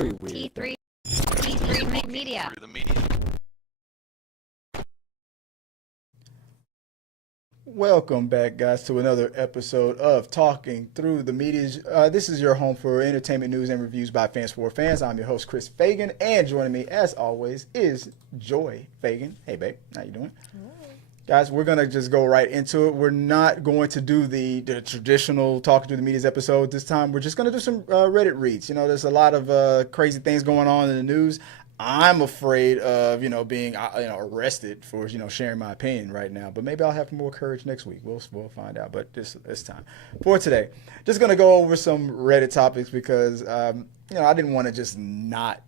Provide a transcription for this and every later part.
T3 T3 Media. Welcome back, guys, to another episode of Talking Through the Media. This is your home for entertainment news and reviews by fans for fans. I'm your host, Chris Fagan, and joining me, as always, is Joy Fagan. Hey, babe, how you doing? Guys, we're going to just go right into it. We're not going to do the traditional Talking Through the Media's episode this time. We're just going to do some Reddit reads. You know, there's a lot of crazy things going on in the news. I'm afraid of, being, arrested for, sharing my opinion right now. But maybe I'll have more courage next week. We'll find out. But this time. For today, just going to go over some Reddit topics because, I didn't want to just not,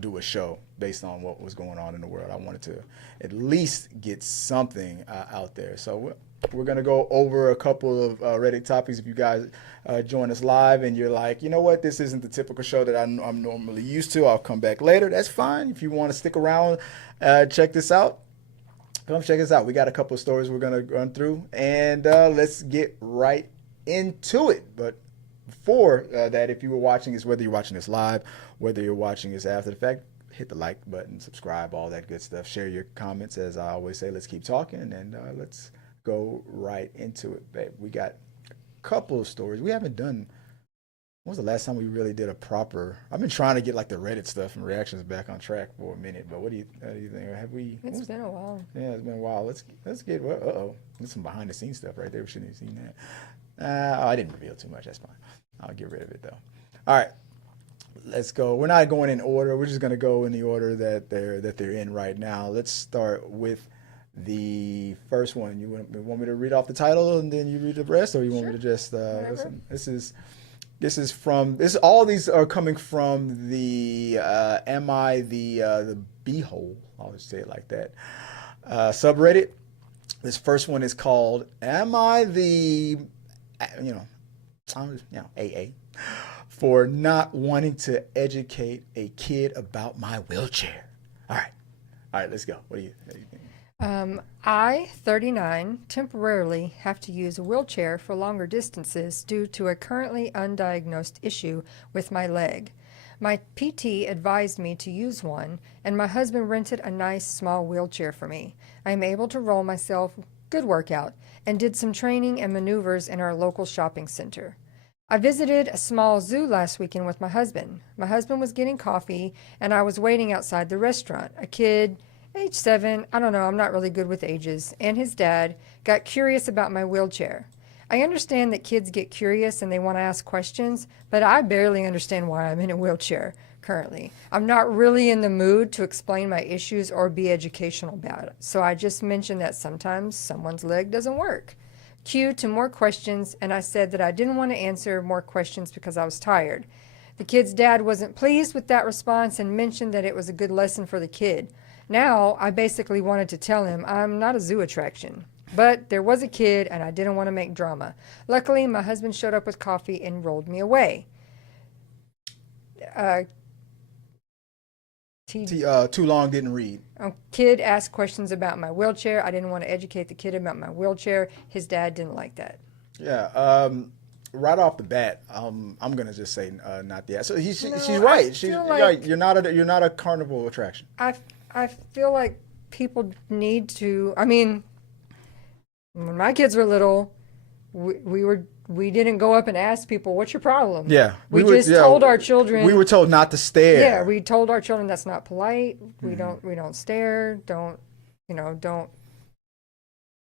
do a show based on what was going on in the world. I wanted to at least get something out there. So we're going to go over a couple of Reddit topics. If you guys join us live and you're like, you know what, this isn't the typical show that I'm normally used to, I'll come back later. That's fine. If you want to stick around, check this out. Come check us out. We got a couple of stories we're going to run through, and let's get right into it. But before that, if you were watching this, whether you're watching this live, whether you're watching this after the fact, hit the like button, subscribe, all that good stuff. Share your comments. As I always say, let's keep talking, and let's go right into it, babe. We got a couple of stories. We haven't done, when was the last time we really did a proper, I've been trying to get like the Reddit stuff and reactions back on track for a minute, but what do you think? Have we? It's been a while. Yeah, it's been a while. Let's get, there's some behind the scenes stuff right there. We shouldn't have seen that. I didn't reveal too much. That's fine. I'll get rid of it though. All right. Let's go. We're not going in order. We're just going to go in the order that they're in right now. Let's start with the first one. You want me to read off the title and then you read the rest, or you want me to just listen? All these are coming from the Am I the Beehole? I'll just say it like that. Subreddit. This first one is called Am I the AA for not wanting to educate a kid about my wheelchair. All right, let's go. What do you think? I, 39, temporarily have to use a wheelchair for longer distances due to a currently undiagnosed issue with my leg. My PT advised me to use one, and my husband rented a nice small wheelchair for me. I am able to roll myself, good workout, and did some training and maneuvers in our local shopping center. I visited a small zoo last weekend with my husband. My husband was getting coffee, and I was waiting outside the restaurant. A kid, age 7, I don't know, I'm not really good with ages, and his dad got curious about my wheelchair. I understand that kids get curious and they want to ask questions, but I barely understand why I'm in a wheelchair currently. I'm not really in the mood to explain my issues or be educational about it, so I just mentioned that sometimes someone's leg doesn't work. Cue to more questions, and I said that I didn't want to answer more questions because I was tired. The kid's dad wasn't pleased with that response and mentioned that it was a good lesson for the kid. Now, I basically wanted to tell him I'm not a zoo attraction. But there was a kid, and I didn't want to make drama. Luckily, my husband showed up with coffee and rolled me away. Too long didn't read. A kid asked questions about my wheelchair. I didn't want to educate the kid about my wheelchair. His dad didn't like that. Yeah. Right off the bat, I'm gonna just say not the. So she's No, right. I She's feel like- right. You're not a carnival attraction. I feel like people need to. I mean, when my kids were little, we didn't go up and ask people, "What's your problem?" Yeah, we just told our children. We were told not to stare. Yeah, we told our children that's not polite. We don't stare. Don't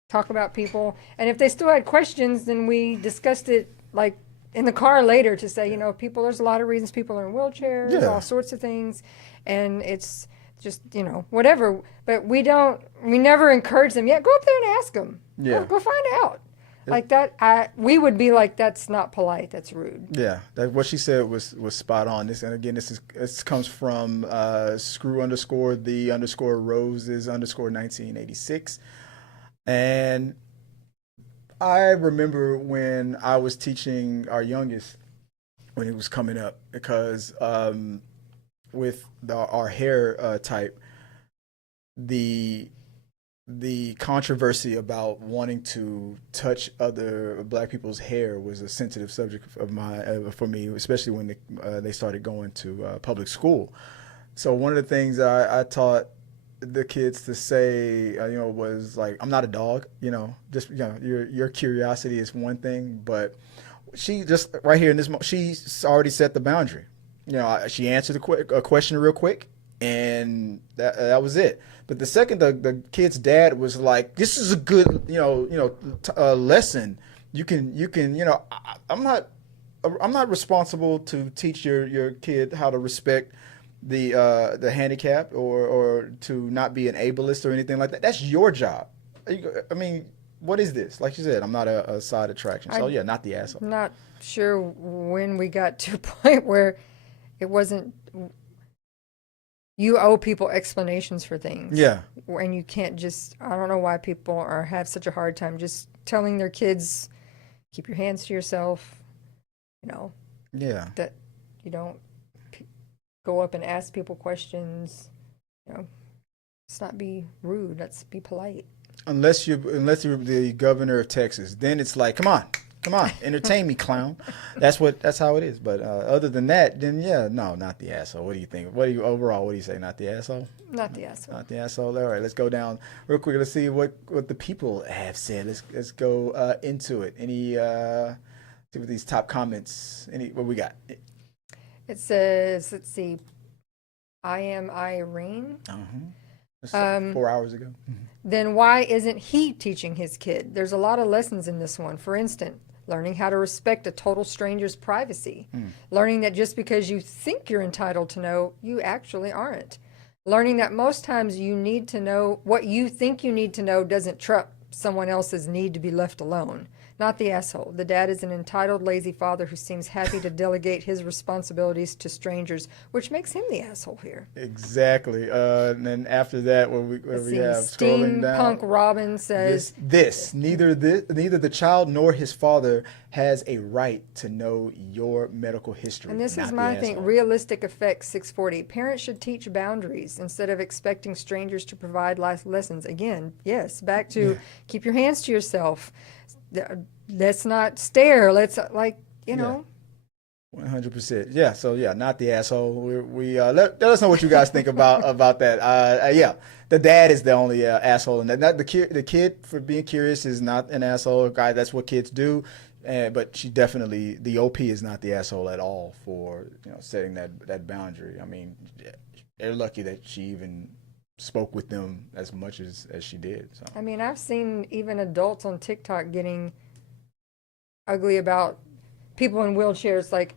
talk about people. And if they still had questions, then we discussed it like in the car later to say, people. There's a lot of reasons people are in wheelchairs, all sorts of things, and it's just whatever. But we never encourage them. Yeah, go up there and ask them. Yeah, go find out. Like that, we would be like, that's not polite. That's rude. Yeah, what she said was spot on. This comes from screw_the_roses_1986, and I remember when I was teaching our youngest when he was coming up because with our hair type, the the controversy about wanting to touch other black people's hair was a sensitive subject of for me, especially when they started going to public school. So one of the things I taught the kids to say, was like, I'm not a dog, just, your curiosity is one thing, but she just right here in this, she's already set the boundary. She answered a question real quick, and that was it. But the second the kid's dad was like, "This is a good, lesson. You can, I'm not responsible to teach your kid how to respect the handicap or to not be an ableist or anything like that. That's your job. I mean, what is this? Like you said, I'm not a side attraction. So yeah, not the asshole. I'm not sure when we got to a point where it wasn't. You owe people explanations for things. Yeah. And you can't just, I don't know why people have such a hard time just telling their kids, keep your hands to yourself, Yeah. that you don't go up and ask people questions, let's not be rude, let's be polite. Unless you're the governor of Texas, then it's like, come on, entertain me, clown. That's how it is. But other than that, then yeah, no, not the asshole. What do you think? What do you say? Not the asshole? Not the asshole. Not the asshole. All right, let's go down real quick. Let's see what the people have said. Let's go into it. Any see what these top comments. What we got? It says, let's see, I am Irene. That's 4 hours ago. Then why isn't he teaching his kid? There's a lot of lessons in this one. For instance, learning how to respect a total stranger's privacy. Learning that just because you think you're entitled to know, you actually aren't. Learning that most times you need to know what you think you need to know doesn't trump someone else's need to be left alone. Not the asshole. The dad is an entitled, lazy father who seems happy to delegate his responsibilities to strangers, which makes him the asshole here. Exactly. And then after that, what we have scrolling down. Steampunk Robin says, neither the child nor his father has a right to know your medical history. And this is my thing, realistic effect 640. Parents should teach boundaries instead of expecting strangers to provide life lessons. Again, yes, back to keep your hands to yourself. Let's not stare. Let's 100%. Yeah. So yeah, not the asshole. We let us know what you guys think about that. Yeah, the dad is the only asshole, and the kid for being curious is not an asshole. Guy, that's what kids do. But she definitely, the OP is not the asshole at all for setting that boundary. I mean, they're lucky that she even spoke with them as much as she did. So. I mean, I've seen even adults on TikTok getting ugly about people in wheelchairs, like,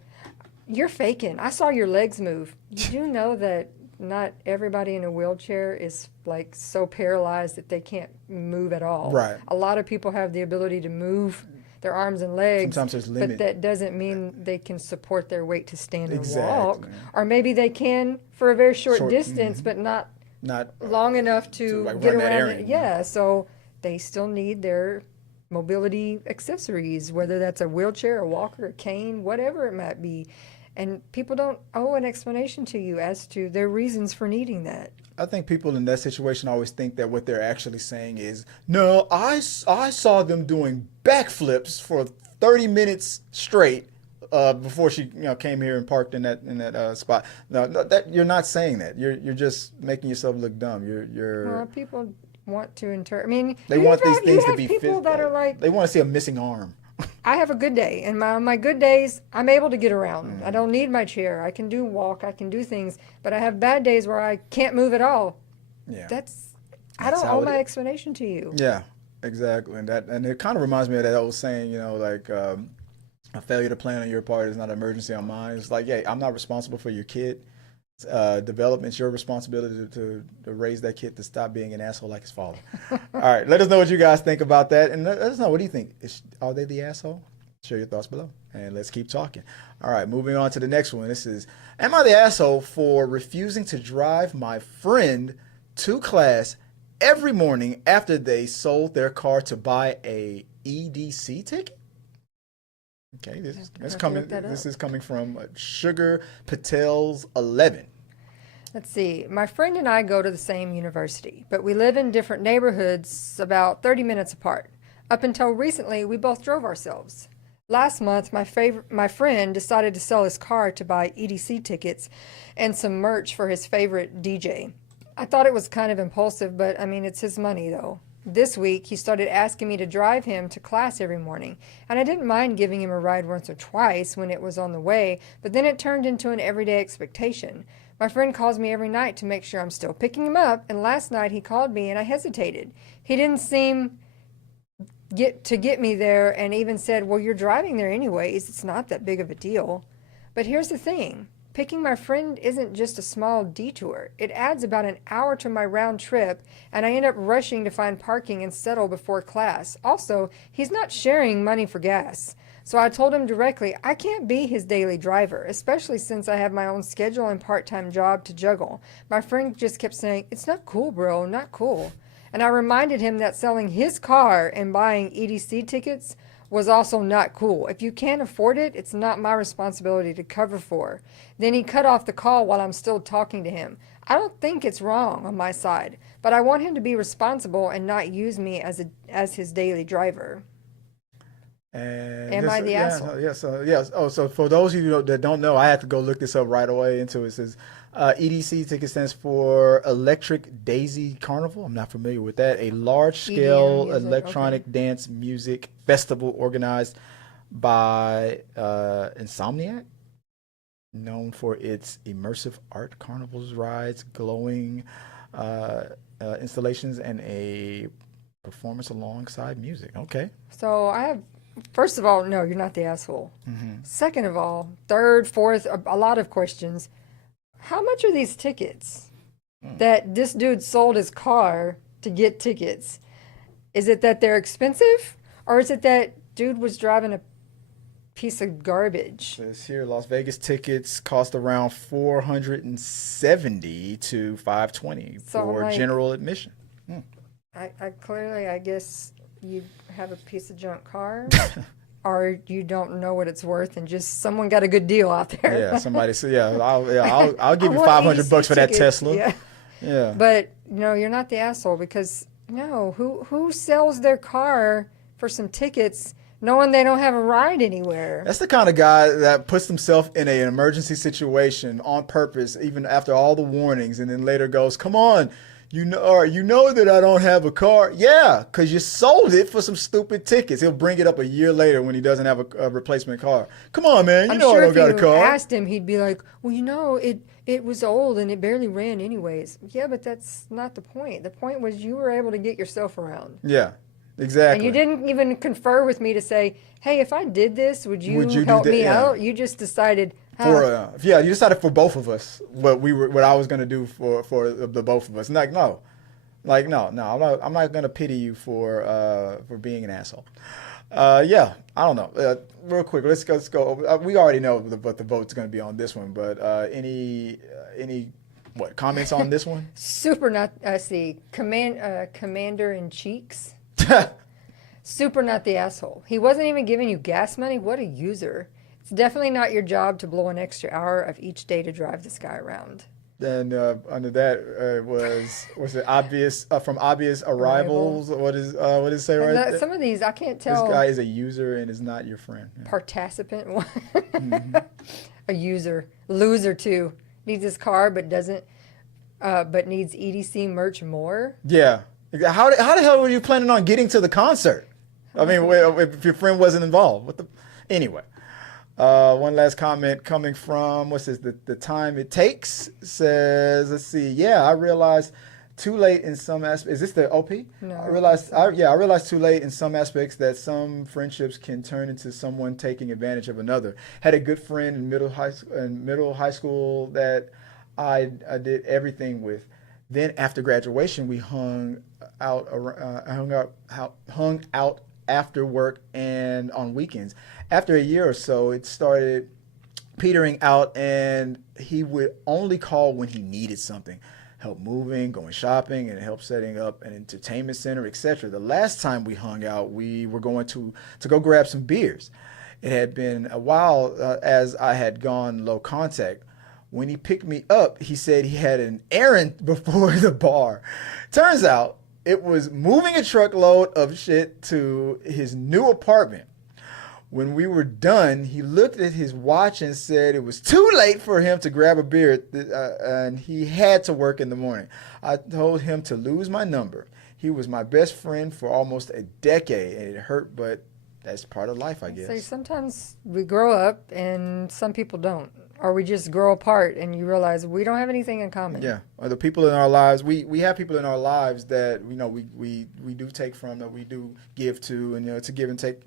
you're faking. I saw your legs move. Did you know that not everybody in a wheelchair is like so paralyzed that they can't move at all? Right. A lot of people have the ability to move their arms and legs, sometimes there's limit. But that doesn't mean they can support their weight to stand and walk. Or maybe they can for a very short distance, but not long enough to get around. Yeah, so they still need their mobility accessories, whether that's a wheelchair, a walker, a cane, whatever it might be. And people don't owe an explanation to you as to their reasons for needing that. I think people in that situation always think that what they're actually saying is, no, I saw them doing backflips for 30 minutes straight before she came here and parked in that spot. No, that you're not saying that. You're just making yourself look dumb. Well, people want to interpret. I mean, they want these things to be people that are like, they want to see a missing arm. I have a good day, and on my good days, I'm able to get around. I don't need my chair. I can walk. I can do things. But I have bad days where I can't move at all. Yeah, I don't owe my explanation to you. Yeah, exactly. And it kind of reminds me of that old saying, like a failure to plan on your part is not an emergency on mine. It's like, yeah, I'm not responsible for your kid. Development's your responsibility to raise that kid to stop being an asshole like his father. All right, let us know what you guys think about that, and let us know, what do you think? Are they the asshole? Share your thoughts below, and let's keep talking. All right, moving on to the next one. This is, am I the asshole for refusing to drive my friend to class every morning after they sold their car to buy a EDC ticket? Okay, this is coming from Sugar Patel's 11. Let's see. My friend and I go to the same university, but we live in different neighborhoods about 30 minutes apart. Up until recently, we both drove ourselves. Last month, my friend decided to sell his car to buy EDC tickets and some merch for his favorite DJ. I thought it was kind of impulsive, but I mean, it's his money though. This week, he started asking me to drive him to class every morning, and I didn't mind giving him a ride once or twice when it was on the way, but then it turned into an everyday expectation. My friend calls me every night to make sure I'm still picking him up, and last night he called me and I hesitated. He didn't seem to get me there and even said, well, you're driving there anyways. It's not that big of a deal. But here's the thing. Picking my friend isn't just a small detour. It adds about an hour to my round trip, and I end up rushing to find parking and settle before class. Also, he's not sharing money for gas. So I told him directly, I can't be his daily driver, especially since I have my own schedule and part-time job to juggle. My friend just kept saying, it's not cool, bro, not cool. And I reminded him that selling his car and buying EDC tickets was also not cool. If you can't afford it, it's not my responsibility to cover for. Then he cut off the call while I'm still talking to him. I don't think it's wrong on my side, but I want him to be responsible and not use me as his daily driver. And Am I the asshole? Yes. Oh, so for those of you that don't know, I had to go look this up right away into it. It says EDC ticket stands for Electric Daisy Carnival. I'm not familiar with that. A large-scale electronic dance music festival organized by Insomniac, known for its immersive art carnivals, rides, glowing installations, and a performance alongside music. Okay. So I have, first of all, no, you're not the asshole. Mm-hmm. Second of all, third, fourth, a lot of questions. How much are these tickets that this dude sold his car to get tickets? Is it that they're expensive, or is it that dude was driving a piece of garbage? It says here, Las Vegas tickets cost around $470 to $520 for general admission. I clearly, I guess you have a piece of junk car. Or you don't know what it's worth, and just someone got a good deal out there. Yeah, somebody said, I'll give you $500 for that Tesla. Yeah. But no, you're not the asshole, because no, who sells their car for some tickets knowing they don't have a ride anywhere? That's the kind of guy that puts himself in an emergency situation on purpose, even after all the warnings, and then later goes, "Come on. You know that I don't have a car." Yeah, because you sold it for some stupid tickets. He'll bring it up a year later when he doesn't have a replacement car. Come on, man. You know I don't got a car. If you asked him, he'd be like, well, it was old and it barely ran anyways. Yeah, but that's not the point. The point was you were able to get yourself around. Yeah, exactly. And you didn't even confer with me to say, hey, if I did this, would you help me out? You just decided... you decided for both of us what I was gonna do for the both of us. No, I'm not gonna pity you for being an asshole. I don't know. Real quick, let's go. We already know what the vote's gonna be on this one, but any comments on this one? Super not. Commander in Cheeks. Super not the asshole. He wasn't even giving you gas money. What a user. It's definitely not your job to blow an extra hour of each day to drive this guy around. Then under that was it obvious from obvious arrivals? What does it say right there? Some of these I can't tell. This guy is a user and is not your friend. Yeah. Participant one. Mm-hmm. A user. Loser too. Needs his car but doesn't but needs EDC merch more. Yeah. How the hell were you planning on getting to the concert? I mean, if your friend wasn't involved. Anyway. One last comment coming from, what's this, the time it takes, says, let's see, I realized too late in some aspects, is this the OP? No. I realized too late in some aspects that some friendships can turn into someone taking advantage of another. Had a good friend in middle high school that I did everything with. Then after graduation, we hung out after work and on weekends. After a year or so, it started petering out, and he would only call when he needed something. Help moving, going shopping, and help setting up an entertainment center, etc. The last time we hung out, we were going to go grab some beers. It had been a while as I had gone low contact. When he picked me up, he said he had an errand before the bar. Turns out it was moving a truckload of shit to his new apartment. When we were done, he looked at his watch and said it was too late for him to grab a beer and he had to work in the morning. I told him to lose my number. He was my best friend for almost a decade, and it hurt, but that's part of life, I guess. So sometimes we grow up and some people don't. Or we just grow apart and you realize we don't have anything in common. Yeah. Or the people in our lives, we have people in our lives that, you know, we do take from, that we do give to, and, you know, it's a give and take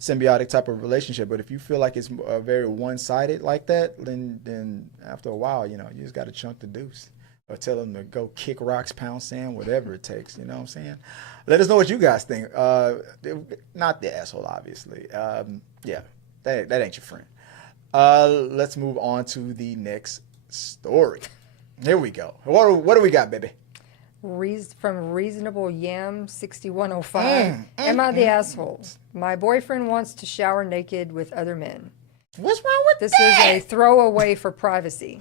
symbiotic type of relationship. But if you feel like it's very one-sided like that, then after a while, you know, you just got to chunk the deuce. Or tell them to go kick rocks, pound sand, whatever it takes. You know what I'm saying? Let us know what you guys think. Not the asshole, obviously. Yeah, that ain't your friend. Let's move on to the next story. Here we go. What do we got, baby? From Reasonable Yam 6105. Am I the asshole? My boyfriend wants to shower naked with other men. What's wrong with this that? This is a throwaway for privacy.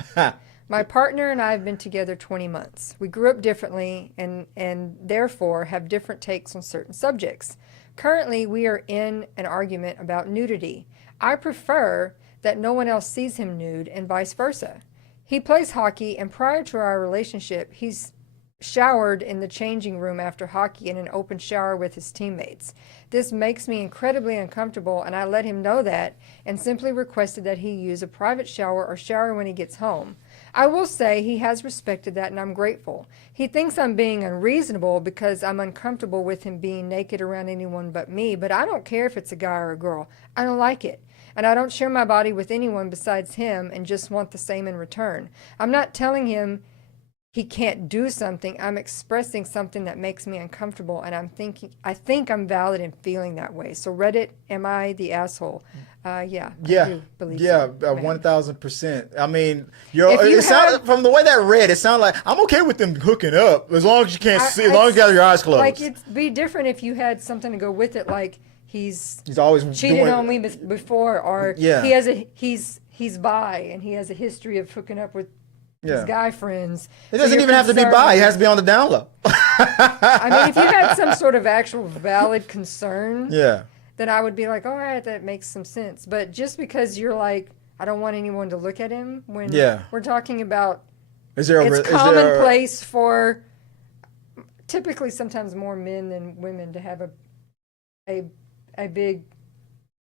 My partner and I have been together 20 months. We grew up differently and therefore have different takes on certain subjects. Currently, we are in an argument about nudity. I prefer that no one else sees him nude and vice versa. He plays hockey, and prior to our relationship, he's showered in the changing room after hockey in an open shower with his teammates. This makes me incredibly uncomfortable, and I let him know that and simply requested that he use a private shower or shower when he gets home. I will say he has respected that, and I'm grateful. He thinks I'm being unreasonable because I'm uncomfortable with him being naked around anyone but me, but I don't care if it's a guy or a girl. I don't like it. And I don't share my body with anyone besides him and just want the same in return. I'm not telling him he can't do something. I'm expressing something that makes me uncomfortable, and I think I'm valid in feeling that way. So Reddit, am I the asshole? Yeah. I do believe so. 1,000%. I mean, from the way that read, it sounded like I'm okay with them hooking up as long as you can't see, as long as you got your eyes closed. Like, it'd be different if you had something to go with it, like he's always cheated on me before, or he's bi and he has a history of hooking up with his guy friends. It doesn't even have to be bi. It has to be on the down low. I mean, if you had some sort of actual valid concern, then I would be like, all right, that makes some sense. But just because you're like, I don't want anyone to look at him, when we're talking about, it's commonplace for typically sometimes more men than women to have a big,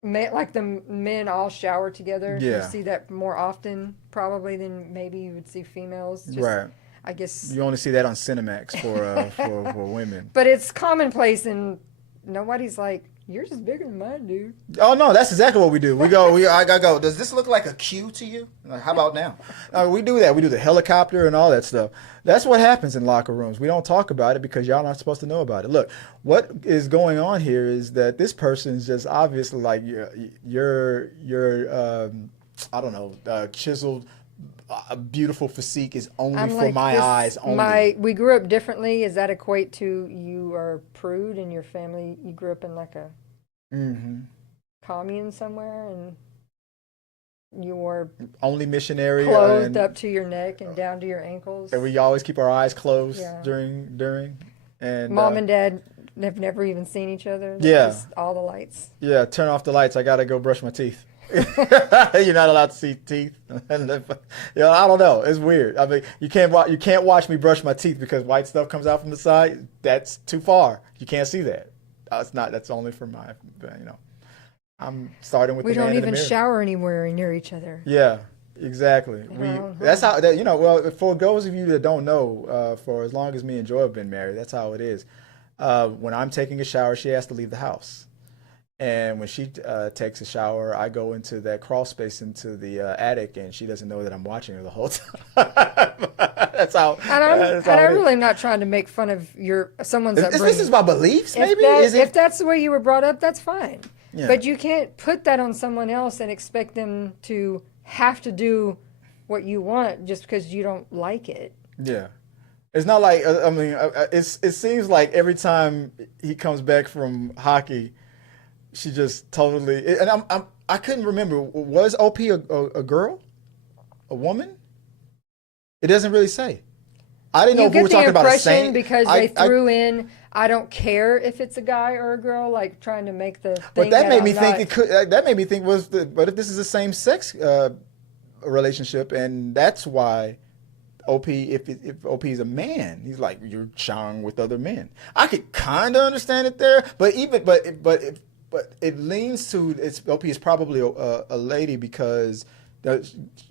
like the men all shower together. You see that more often probably than maybe you would see females. Right. I guess you only see that on Cinemax for women. But it's commonplace, and nobody's like, yours is bigger than mine, dude. Oh no, that's exactly what we do. I go. Does this look like a Q to you? Like, how about now? We do that. We do the helicopter and all that stuff. That's what happens in locker rooms. We don't talk about it because y'all not supposed to know about it. Look, what is going on here is that this person is just obviously like your I don't know, chiseled, beautiful physique is only for my eyes only. We grew up differently. Does that equate to you are a prude in your family? You grew up in like a commune somewhere, and you were only missionary, clothed up to your neck and down to your ankles. And we always keep our eyes closed during. And mom and dad have never even seen each other. Just all the lights. Yeah, turn off the lights. I gotta go brush my teeth. You're not allowed to see teeth. I don't know. It's weird. I mean, you can't watch me brush my teeth because white stuff comes out from the side. That's too far. You can't see that. It's not. That's only for my. I'm starting with. We the man don't in the even mirror. shower anywhere near each other. Yeah, exactly. That's how that. Well, for those of you that don't know, for as long as me and Joy have been married, that's how it is. When I'm taking a shower, she has to leave the house. And when she takes a shower, I go into that crawl space into the attic, and she doesn't know that I'm watching her the whole time. That's how. And I'm really not trying to make fun of someone's upbringing. This is my beliefs, maybe. If that's the way you were brought up, that's fine. Yeah. But you can't put that on someone else and expect them to have to do what you want just because you don't like it. Yeah. It's not like it seems like every time he comes back from hockey, she just totally, and I couldn't remember, was OP a girl, a woman? It doesn't really say. I didn't know You if we get were the talking about a impression saint. because they threw in, I don't care if it's a guy or a girl, like trying to make the thing But that made me I'm think not- it could. That made me think what if this is a same sex relationship, and that's why OP, if OP is a man, he's like, you're showering with other men. I could kind of understand it there, but it leans to OP is probably a lady because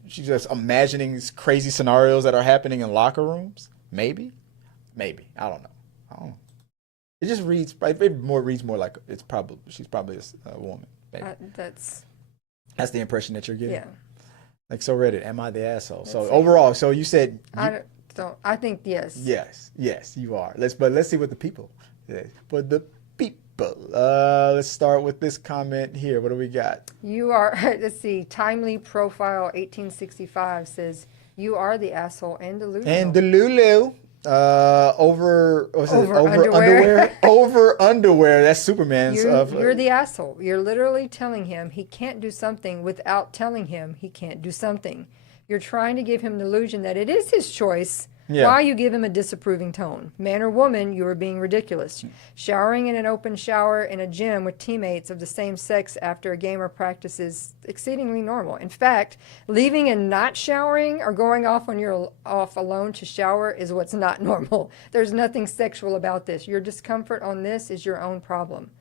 she's just imagining these crazy scenarios that are happening in locker rooms. Maybe I don't know. It just reads. It reads more like she's probably a woman. Maybe. That's That's the impression that you're getting. yeah. Like, so Reddit, am I the asshole? So That's it. overall, so you said I think yes. yes, you are. Let's see what the people. For the people, let's start with this comment here. What do we got? You are. Let's see. Timely profile 1865 says you are the asshole and delusional. And the Lulu. Over underwear. Over underwear. That's Superman's. You're the asshole. You're literally telling him he can't do something without telling him he can't do something. You're trying to give him the illusion that it is his choice. Yeah. Why you give him a disapproving tone? Man or woman, you are being ridiculous. Showering in an open shower in a gym with teammates of the same sex after a game or practice is exceedingly normal. In fact, leaving and not showering or going off alone to shower is what's not normal. There's nothing sexual about this. Your discomfort on this is your own problem.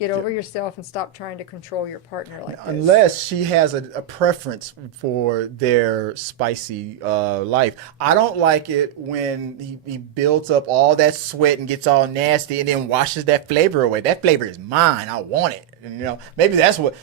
Get over yourself and stop trying to control your partner like this. Unless she has a preference for their spicy life. I don't like it when he builds up all that sweat and gets all nasty and then washes that flavor away. That flavor is mine. I want it. And, maybe that's what,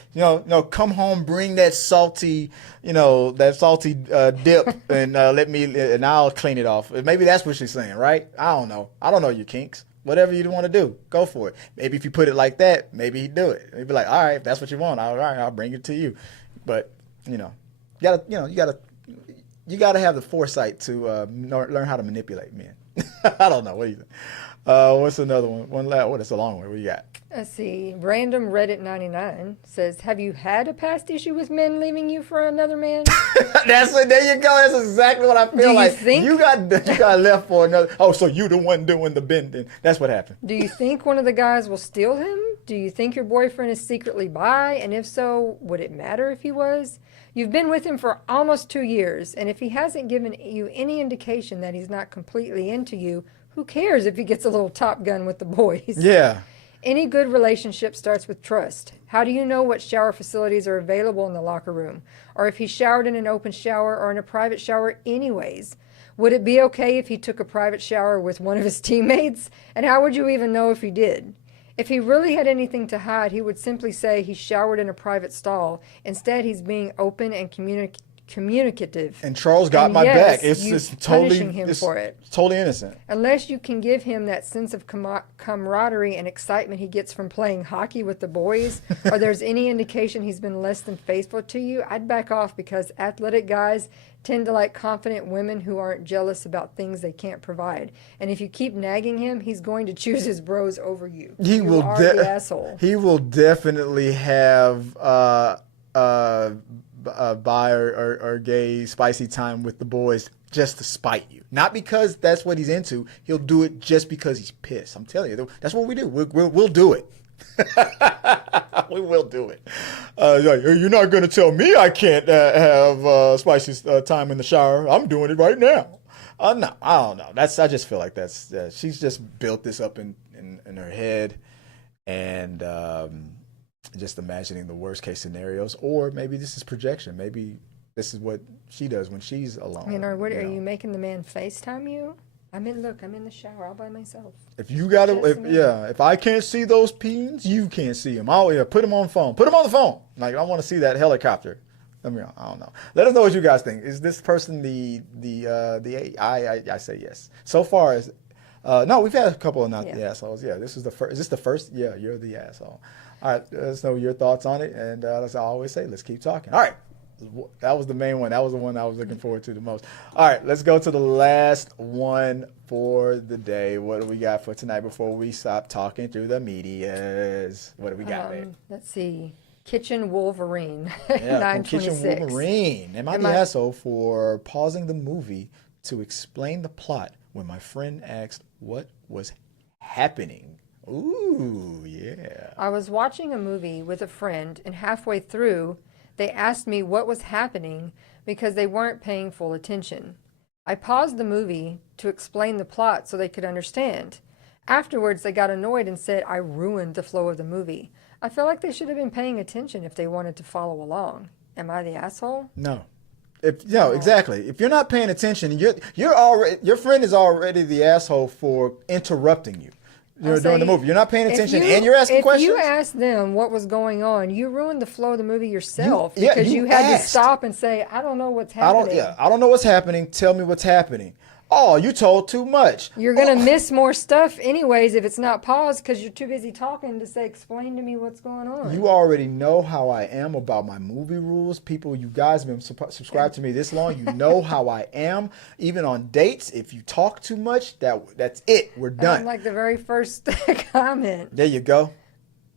come home, bring that salty, dip and and I'll clean it off. Maybe that's what she's saying, right? I don't know. I don't know your kinks. Whatever you want to do, go for it. Maybe if you put it like that, maybe he'd do it. He'd be like, all right, if that's what you want, all right, I'll bring it to you. But, you gotta have the foresight to learn how to manipulate men. I don't know. What do you think? What's another one? It's a long one. What you got? Let's see. Random Reddit 99 says, have you had a past issue with men leaving you for another man? That's it. There you go. That's exactly what I feel like. Think? You got left for another. Oh, so you the one doing the bending. That's what happened. Do you think one of the guys will steal him? Do you think your boyfriend is secretly bi? And if so, would it matter if he was? You've been with him for almost 2 years, and if he hasn't given you any indication that he's not completely into you, who cares if he gets a little Top Gun with the boys? Yeah. Any good relationship starts with trust. How do you know what shower facilities are available in the locker room? Or if he showered in an open shower or in a private shower anyways? Would it be okay if he took a private shower with one of his teammates? And how would you even know if he did? If he really had anything to hide, he would simply say he showered in a private stall. Instead, he's being open and communicative. And Charles got my back. It's totally punishing him for it. Totally innocent. Unless you can give him that sense of camaraderie and excitement he gets from playing hockey with the boys, or there's any indication he's been less than faithful to you, I'd back off, because athletic guys tend to like confident women who aren't jealous about things they can't provide. And if you keep nagging him, he's going to choose his bros over you. You are the asshole. He will definitely have bi or gay spicy time with the boys just to spite you. Not because that's what he's into. He'll do it just because he's pissed. I'm telling you, that's what we do. We'll do it. We will do it. You're not going to tell me I can't have spicy time in the shower. I'm doing it right now. No, I don't know. I just feel like she's just built this up in her head, and just imagining the worst case scenarios. Or maybe this is projection. Maybe this is what she does when she's alone. Are you making the man FaceTime you? I'm in the shower all by myself. If you if I can't see those peens, you can't see them. Put them on the phone. Put them on the phone. Like, I want to see that helicopter. I don't know. Let us know what you guys think. Is this person I say yes. So far as no, we've had a couple of the assholes. Yeah, this is the first. Is this the first? Yeah, you're the asshole. All right, let us know your thoughts on it, and as I always say, let's keep talking. All right. That was the main one. That was the one I was looking forward to the most. All right, let's go to the last one for the day. What do we got for tonight before we stop talking through the medias? What do we got, babe? Let's see. Kitchen Wolverine, Yeah, 926. Kitchen Wolverine. Am I the asshole for pausing the movie to explain the plot when my friend asked what was happening. Ooh, yeah. I was watching a movie with a friend, and halfway through, they asked me what was happening because they weren't paying full attention. I paused the movie to explain the plot so they could understand. Afterwards, they got annoyed and said I ruined the flow of the movie. I feel like they should have been paying attention if they wanted to follow along. Am I the asshole? No. Exactly. If you're not paying attention, your friend is already the asshole for interrupting you. During the movie, you're not paying attention and you're asking questions. If you asked them what was going on, you ruined the flow of the movie yourself because you had to stop and say, "I don't know what's happening." I don't know what's happening. Tell me what's happening. Oh, you told too much. You're going to miss more stuff anyways if it's not paused because you're too busy talking to say, explain to me what's going on. You already know how I am about my movie rules. People, you guys have been subscribed to me this long. You know how I am. Even on dates, if you talk too much, that's it. We're done. Like the very first comment. There you go.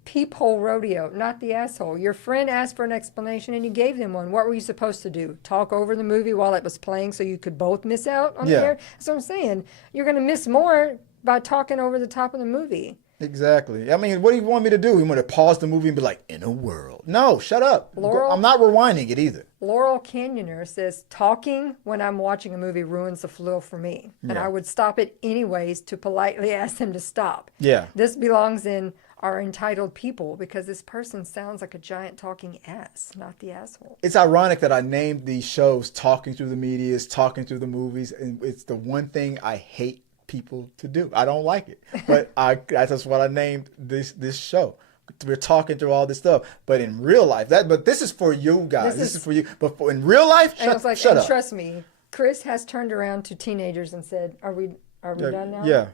Peephole rodeo, not the asshole. Your friend asked for an explanation and you gave them one. What were you supposed to do? Talk over the movie while it was playing so you could both miss out on the air? That's what I'm saying. You're going to miss more by talking over the top of the movie. Exactly. I mean, what do you want me to do? You want to pause the movie and be like, in a world? No, shut up. I'm not rewinding it either. Laurel Canyoner says, talking when I'm watching a movie ruins the flow for me. And I would stop it anyways to politely ask them to stop. Yeah. This belongs in are entitled people because this person sounds like a giant talking ass, not the asshole. It's ironic that I named these shows Talking Through the Medias, Talking Through the Movies, and it's the one thing I hate people to do. I don't like it, but that's what I named this show. We're talking through all this stuff, but in real life, but this is for you guys. This is for you. But in real life, shut up. Trust me, Chris has turned around to teenagers and said, "Are we done now?" Yeah.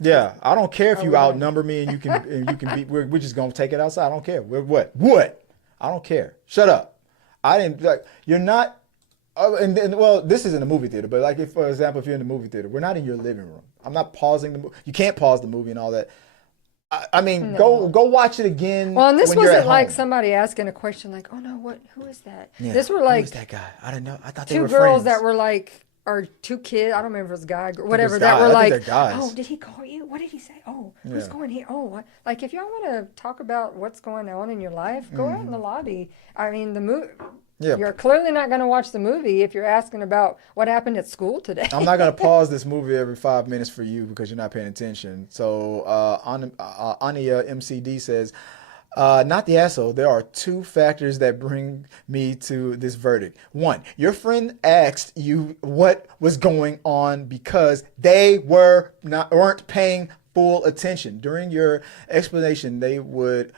Yeah, I don't care if you outnumber me and you can beat. We're just gonna take it outside. I don't care. We're what? I don't care. Shut up. I didn't. You're not. Well, this is in a movie theater, but like if, for example, if you're in the movie theater, we're not in your living room. I'm not pausing the movie. You can't pause the movie and all that. I mean, go watch it again. Well, and this wasn't like somebody asking a question like, "Oh no, who is that?" Yeah. This were like, who is that guy? I didn't know. I thought they were two girls friends. that were like. Or two kids, I don't remember if it was a guy, whatever, that were like, oh, did he call you? What did he say? Oh, who's going here? Oh, what? Like, if y'all want to talk about what's going on in your life, go out in the lobby. I mean, the movie, you're clearly not going to watch the movie if you're asking about what happened at school today. I'm not going to pause this movie every 5 minutes for you because you're not paying attention. So, Ania MCD says, not the asshole. There are two factors that bring me to this verdict. One, your friend asked you what was going on because they weren't paying full attention. During your explanation, they would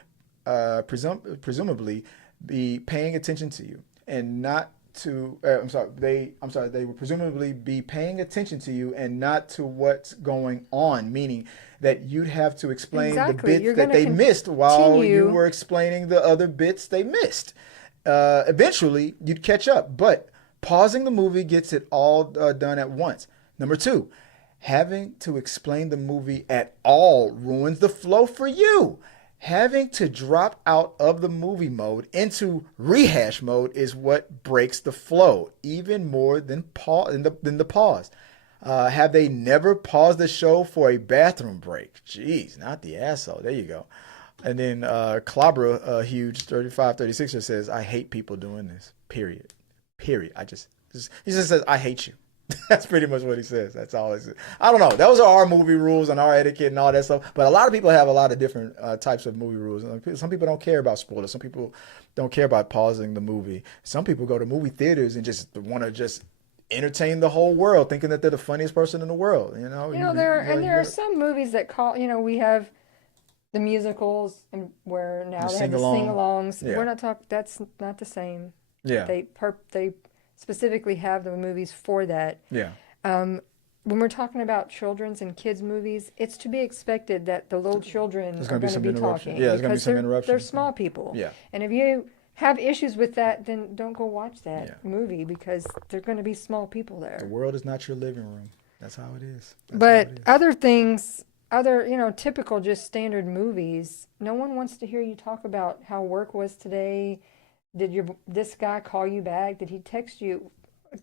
presumably be paying attention to you and not to. They would presumably be paying attention to you and not to what's going on. Meaning that you'd have to explain the bits that they missed while you were explaining the other bits they missed. Eventually, you'd catch up, but pausing the movie gets it all done at once. Number two, having to explain the movie at all ruins the flow for you. Having to drop out of the movie mode into rehash mode is what breaks the flow, even more than the pause. Have they never paused the show for a bathroom break? Jeez, not the asshole. There you go. And then Clobra Huge 3536er says, I hate people doing this. Period. He just says, I hate you. That's pretty much what he says. That's all he says. I don't know. Those are our movie rules and our etiquette and all that stuff. But a lot of people have a lot of different types of movie rules. Some people don't care about spoilers. Some people don't care about pausing the movie. Some people go to movie theaters and just want to just entertain the whole world, thinking that they're the funniest person in the world. There are some movies that we have the musicals and where now they have the sing-alongs. Yeah. We're not talking. That's not the same. Yeah. They specifically have the movies for that. Yeah. When we're talking about children's and kids movies, it's to be expected that the little children are going to be talking. Yeah, there's going to be some interruption. They're small people. Yeah. And if you have issues with that, then don't go watch that movie because they're going to be small people there. The world is not your living room. That's how it is. Other things, typical just standard movies, no one wants to hear you talk about how work was today. Did this guy call you back? Did he text you?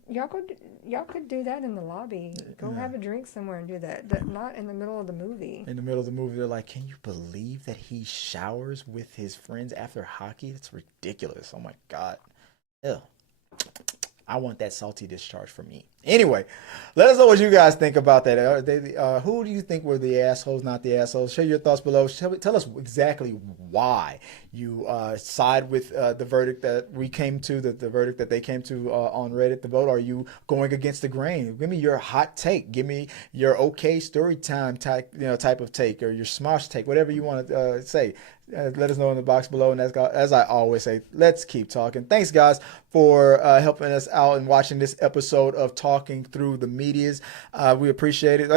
y'all could do that in the lobby. Go have a drink somewhere and do that. Not in the middle of the movie. In the middle of the movie, they're like, "Can you believe that he showers with his friends after hockey? It's ridiculous. Oh my God. Ew. I want that salty discharge for me." Anyway, let us know what you guys think about that. Who do you think were the assholes, not the assholes? Share your thoughts below. Tell us exactly why you side with the verdict that we came to, the verdict that they came to on Reddit, the vote. Are you going against the grain? Give me your hot take. Give me your okay story time type of take, or your smosh take, whatever you want to say. Let us know in the box below. And as I always say, let's keep talking. Thanks, guys, for helping us out and watching this episode of Talking Through the Medias. We appreciate it.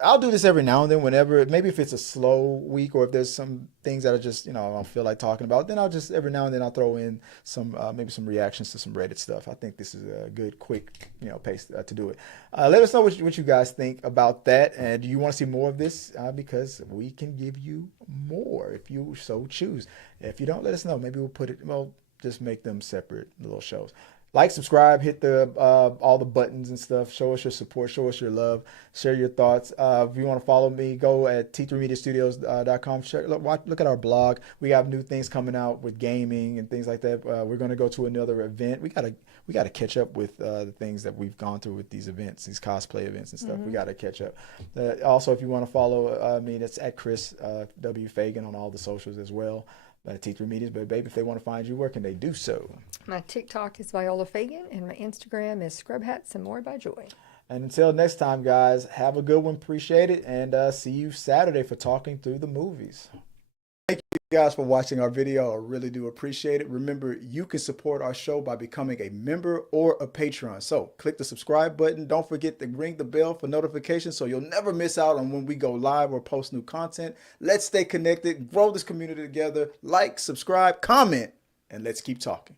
I'll do this every now and then, whenever, maybe if it's a slow week or if there's some things that are just, I don't feel like talking about, then I'll just every now and then I'll throw in some maybe some reactions to some Reddit stuff. I think this is a good, quick, pace to do it. Let us know what you guys think about that. And do you want to see more of this? Because we can give you more if you so choose. If you don't, let us know. Maybe we'll just make them separate little shows. Like, subscribe, hit the all the buttons and stuff. Show us your support, show us your love, share your thoughts. If you want to follow me, go at t3mediastudios.com. Look at our blog. We have new things coming out with gaming and things like that. We're going to go to another event. We gotta catch up with the things that we've gone through with these events, these cosplay events and stuff. We got to catch up. Also, if you want to follow me, that's at Chris W. Fagan on all the socials as well. T3 Medias, but baby, if they want to find you, where can they do so? My TikTok is Viola Fagan, and my Instagram is Scrub Hats and More by Joy. And until next time, guys, have a good one. Appreciate it, and see you Saturday for Talking Through the Movies. Thank you guys for watching our video. I really do appreciate it. Remember, you can support our show by becoming a member or a patron. So click the subscribe button. Don't forget to ring the bell for notifications so you'll never miss out on when we go live or post new content. Let's stay connected, grow this community together. Like, subscribe, comment, and let's keep talking.